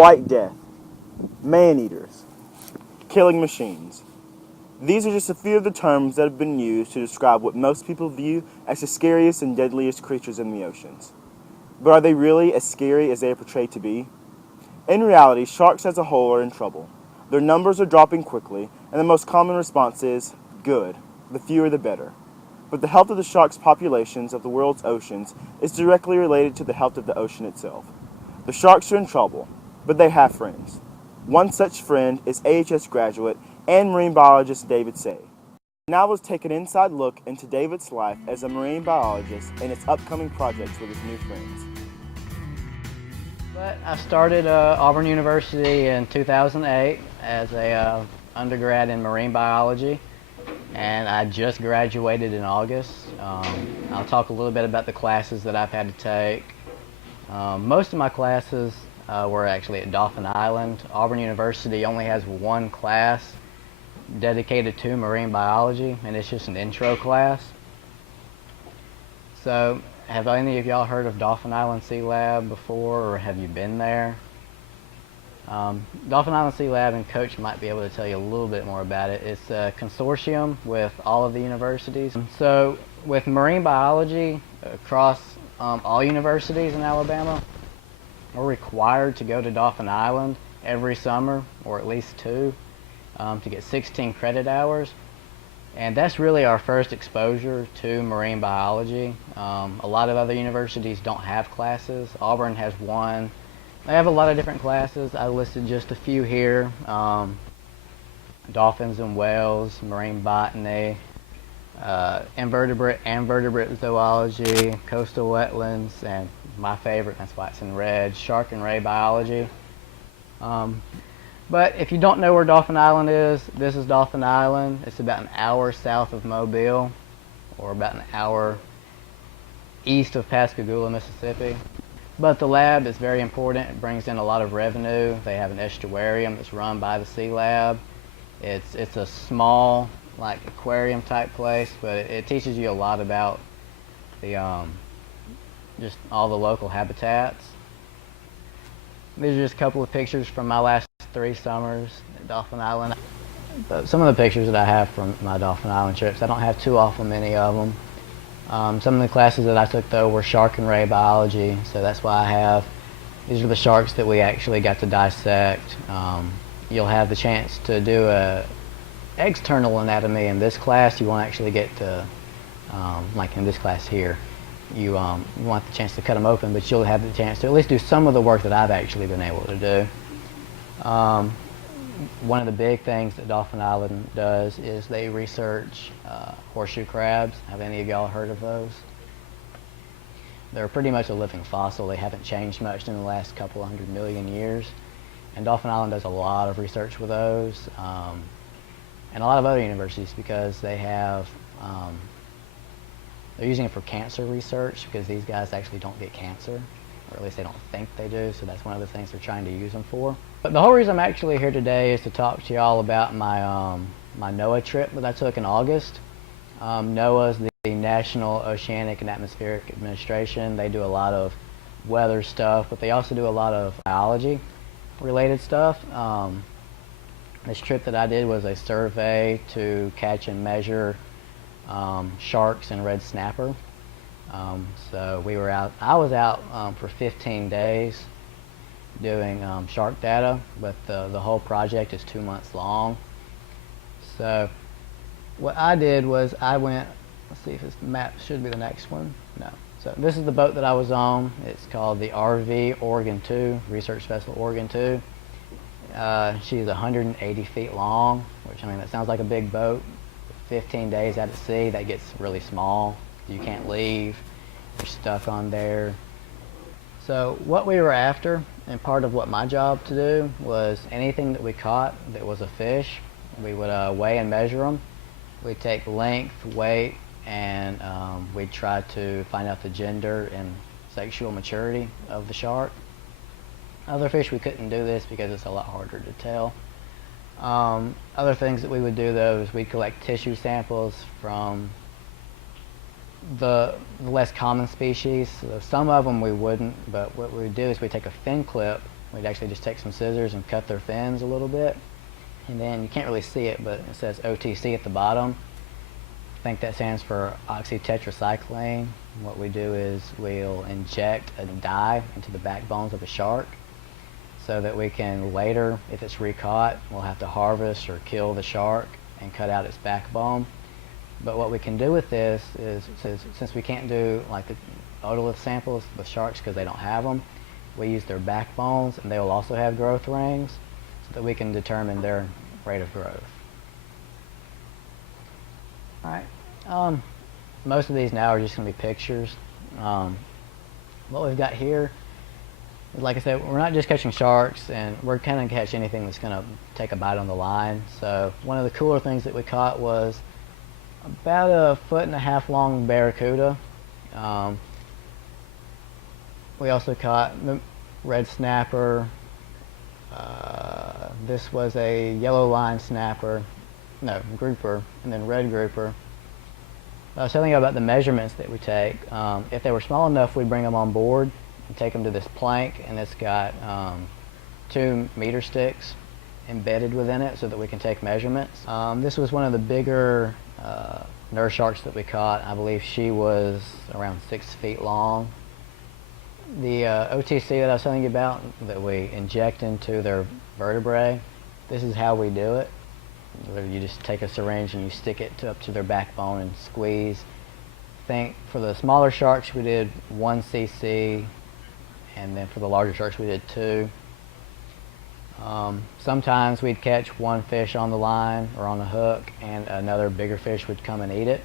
White Death, man-eaters, killing machines. These are just a few of the terms that have been used to describe what most people view as the scariest and deadliest creatures in the oceans. But are they really as scary as they are portrayed to be? In reality, sharks as a whole are in trouble. Their numbers are dropping quickly, and the most common response is, good, the fewer the better. But the health of the sharks' populations of the world's oceans is directly related to the health of the ocean itself. The sharks are in trouble, but they have friends. One such friend is AHS graduate and marine biologist David Say. Now let's take an inside look into David's life as a marine biologist and his upcoming projects with his new friends. But I started Auburn University in 2008 as a undergrad in marine biology, and I just graduated in August. I'll talk a little bit about the classes that I've had to take. Most of my classes were actually at Dauphin Island. Auburn University only has one class dedicated to marine biology, and it's just an intro class. So, have any of y'all heard of Dauphin Island Sea Lab before, or have you been there? Dauphin Island Sea Lab, and Coach might be able to tell you a little bit more about it. It's a consortium with all of the universities. So, with marine biology across all universities in Alabama, we're required to go to Dauphin Island every summer, or at least two, to get 16 credit hours. And that's really our first exposure to marine biology. A lot of other universities don't have classes. Auburn has one. They have a lot of different classes. I listed just a few here. Dolphins and whales, marine botany, invertebrate zoology, coastal wetlands, and my favorite, that's why it's in red, shark and ray biology. But if you don't know where Dauphin Island is, this is Dauphin Island. It's about an hour south of Mobile, or about an hour east of Pascagoula, Mississippi. But the lab is very important. It brings in a lot of revenue. They have an estuarium that's run by the Sea Lab. It's a small, like, aquarium type place, but it teaches you a lot about the just all the local habitats. These are just a couple of pictures from my last 3 summers at Dauphin Island. Some of the pictures that I have from my Dauphin Island trips, I don't have too awful many of them. Some of the classes that I took, though, were shark and ray biology, so that's why I have, these are the sharks that we actually got to dissect. You'll have the chance to do a external anatomy in this class. You won't actually get to, like in this class here, you want the chance to cut them open, but you'll have the chance to at least do some of the work that I've actually been able to do. One of the big things that Dauphin Island does is they research horseshoe crabs. Have any of y'all heard of those? They're pretty much a living fossil. They haven't changed much in the last couple 100 million years. And Dauphin Island does a lot of research with those, and a lot of other universities, because they have, they're using it for cancer research, because these guys actually don't get cancer, or at least they don't think they do, so that's one of the things they're trying to use them for. But the whole reason I'm actually here today is to talk to y'all about my, my NOAA trip that I took in August. NOAA is the National Oceanic and Atmospheric Administration. They do a lot of weather stuff, but they also do a lot of biology related stuff. This trip that I did was a survey to catch and measure sharks and red snapper. So we were out, I was out for 15 days doing shark data, but the whole project is 2 months long. So what I did was I went, let's see if this map should be the next one. No. So this is the boat that I was on. It's called the RV Oregon 2, Research Vessel Oregon 2. She's 180 feet long, which, I mean, that sounds like a big boat. 15 days out at sea, that gets really small. You can't leave. You're stuck on there. So what we were after, and part of what my job to do, was anything that we caught that was a fish, we would weigh and measure them. We'd take length, weight, and we'd try to find out the gender and sexual maturity of the shark. Other fish we couldn't do this because it's a lot harder to tell. Other things that we would do, though, is we'd collect tissue samples from the less common species. So some of them we wouldn't, but what we would do is we'd take a fin clip we'd actually just take some scissors and cut their fins a little bit. And then you can't really see it, but it says OTC at the bottom. I think that stands for oxytetracycline. What we do is we'll inject a dye into the backbones of a shark so that we can later, if it's recaught, we'll have to harvest or kill the shark and cut out its backbone. But what we can do with this is, since we can't do like the otolith samples with sharks because they don't have them, we use their backbones, and they will also have growth rings so that we can determine their rate of growth. All right. Most of these now are just going to be pictures. What we've got here, like I said, we're not just catching sharks, and we're kind of catch anything that's going to take a bite on the line. So one of the cooler things that we caught was about 1.5 foot long barracuda. We also caught red snapper. This was a yellow line snapper, no, grouper, and then red grouper. I was telling you about the measurements that we take. If they were small enough, we'd bring them on board and take them to this plank, and it's got 2 meter sticks embedded within it so that we can take measurements. This was one of the bigger nurse sharks that we caught. I believe she was around 6 feet long. The OTC that I was telling you about that we inject into their vertebrae, this is how we do it. You just take a syringe and you stick it up to their backbone and squeeze. I think for the smaller sharks we did 1 cc, and then for the larger sharks we did 2. Sometimes we'd catch 1 fish on the line or on the hook, and another bigger fish would come and eat it.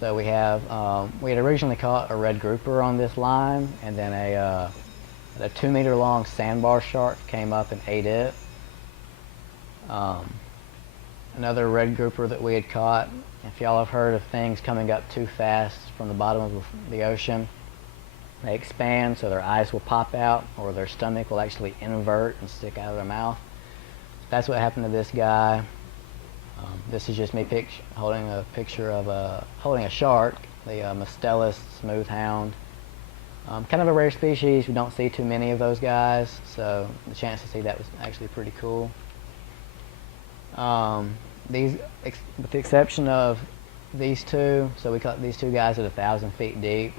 So we have, we had originally caught a red grouper on this line, and then a 2 meter long sandbar shark came up and ate it. Another red grouper that we had caught, if y'all have heard of things coming up too fast from the bottom of the ocean, they expand so their eyes will pop out, or their stomach will actually invert and stick out of their mouth. That's what happened to this guy. This is just me holding a picture of holding a shark, the Mastellus smooth hound. Kind of a rare species. We don't see too many of those guys, so the chance to see that was actually pretty cool. With the exception of these two, so we caught these 2 guys at 1,000 feet deep.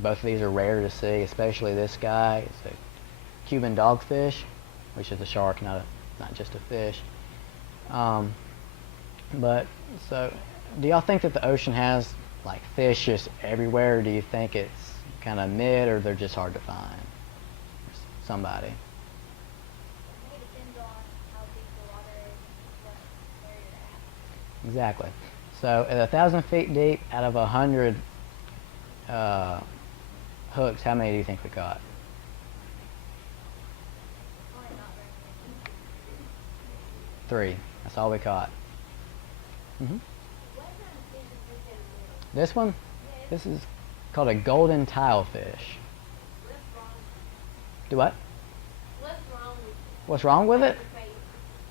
Both of these are rare to see, especially this guy. It's a Cuban dogfish, which is a shark, not just a fish. But so, do y'all think that the ocean has like fish just everywhere, or do you think it's kind of mid, or they're just hard to find? Somebody. Exactly. So at 1,000 feet deep, out of 100 hooks, how many do you think we caught? Three. That's all we caught. This one? This is called a golden tilefish. Do what? What's wrong with it?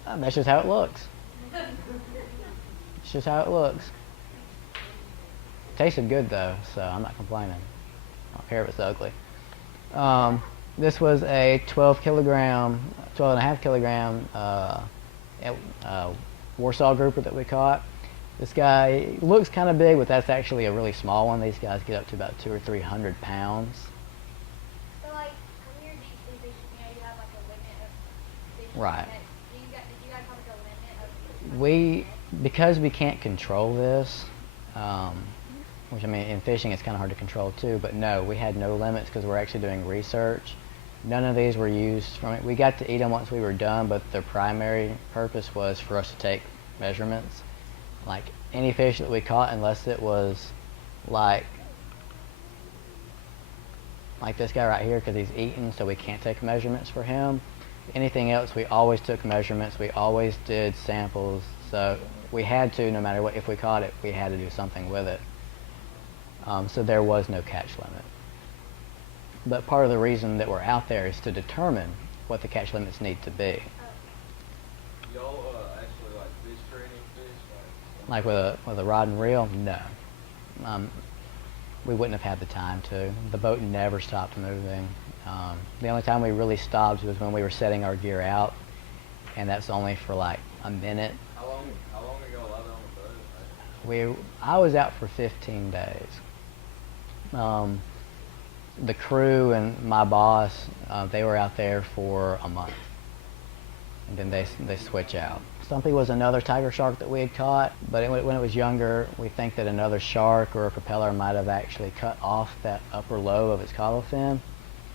That's just how it looks. It's just how it looks. Tasted good though, so I'm not complaining. I don't care if it's ugly. This was a 12.5 kilogram Warsaw grouper that we caught. This guy looks kind of big, but that's actually a really small one. These guys get up to about 200 or 300 pounds. So like, when you're deep sea fishing, you have like a limit of fish. Right. Did you guys have like a limit of Because we can't control this, which I mean in fishing it's kind of hard to control too, but no, we had no limits because we're actually doing research. None of these were used from it. We got to eat them once we were done, but their primary purpose was for us to take measurements. Like any fish that we caught, unless it was like this guy right here, because he's eaten, so we can't take measurements for him. Anything else, we always took measurements. We always did samples. So we had to, no matter what, if we caught it, we had to do something with it. So there was no catch limit. But part of the reason that we're out there is to determine what the catch limits need to be. Y'all actually like fish training fish? Like with a rod and reel? No. We wouldn't have had the time to. The boat never stopped moving. The only time we really stopped was when we were setting our gear out, and that's only for like a minute. How long ago out on the boat? I was out for 15 days. The crew and my boss, they were out there for a month, and then they switch out. Stumpy was another tiger shark that we had caught, but when it was younger, we think that another shark or a propeller might have actually cut off that upper lobe of its caudal fin,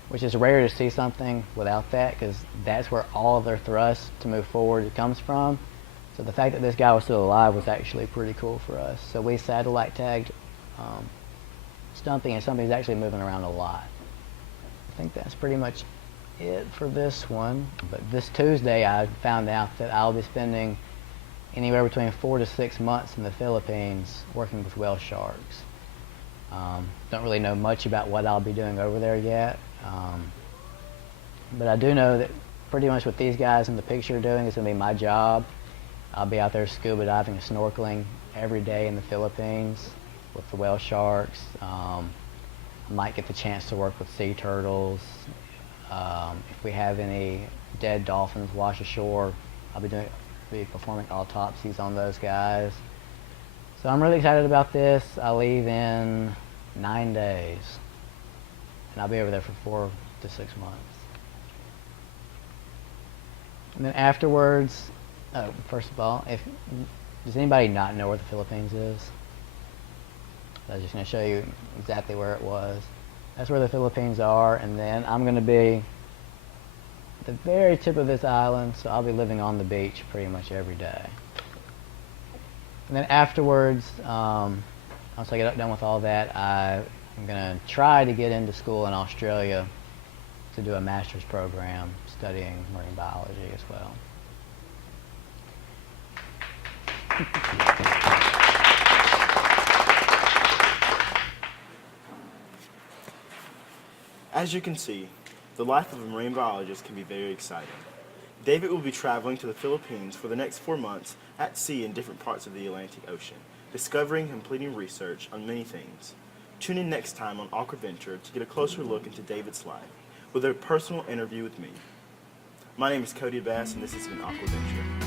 which is rare to see something without that, because that's where all of their thrust to move forward comes from. So the fact that this guy was still alive was actually pretty cool for us. So we satellite tagged Stumpy, and Stumpy's actually moving around a lot. I think that's pretty much it for this one. But this Tuesday I found out that I'll be spending anywhere between 4 to 6 months in the Philippines working with whale sharks. Don't really know much about what I'll be doing over there yet, but I do know that pretty much what these guys in the picture are doing is going to be my job. I'll be out there scuba diving and snorkeling every day in the Philippines with the whale sharks. I might get the chance to work with sea turtles. If we have any dead dolphins wash ashore, I'll be performing autopsies on those guys. So I'm really excited about this. I leave in 9 days, and I'll be over there for 4 to 6 months. And then afterwards, first of all, does anybody not know where the Philippines is? I was just going to show you exactly where it was. That's where the Philippines are, and then I'm going to be at the very tip of this island, so I'll be living on the beach pretty much every day. And then afterwards, once I get done with all that, I'm going to try to get into school in Australia to do a master's program studying marine biology as well. As you can see, the life of a marine biologist can be very exciting. David will be traveling to the Philippines for the next 4 months at sea in different parts of the Atlantic Ocean, discovering and completing research on many things. Tune in next time on Aquaventure to get a closer look into David's life with a personal interview with me. My name is Cody Bass, and this has been Aquaventure.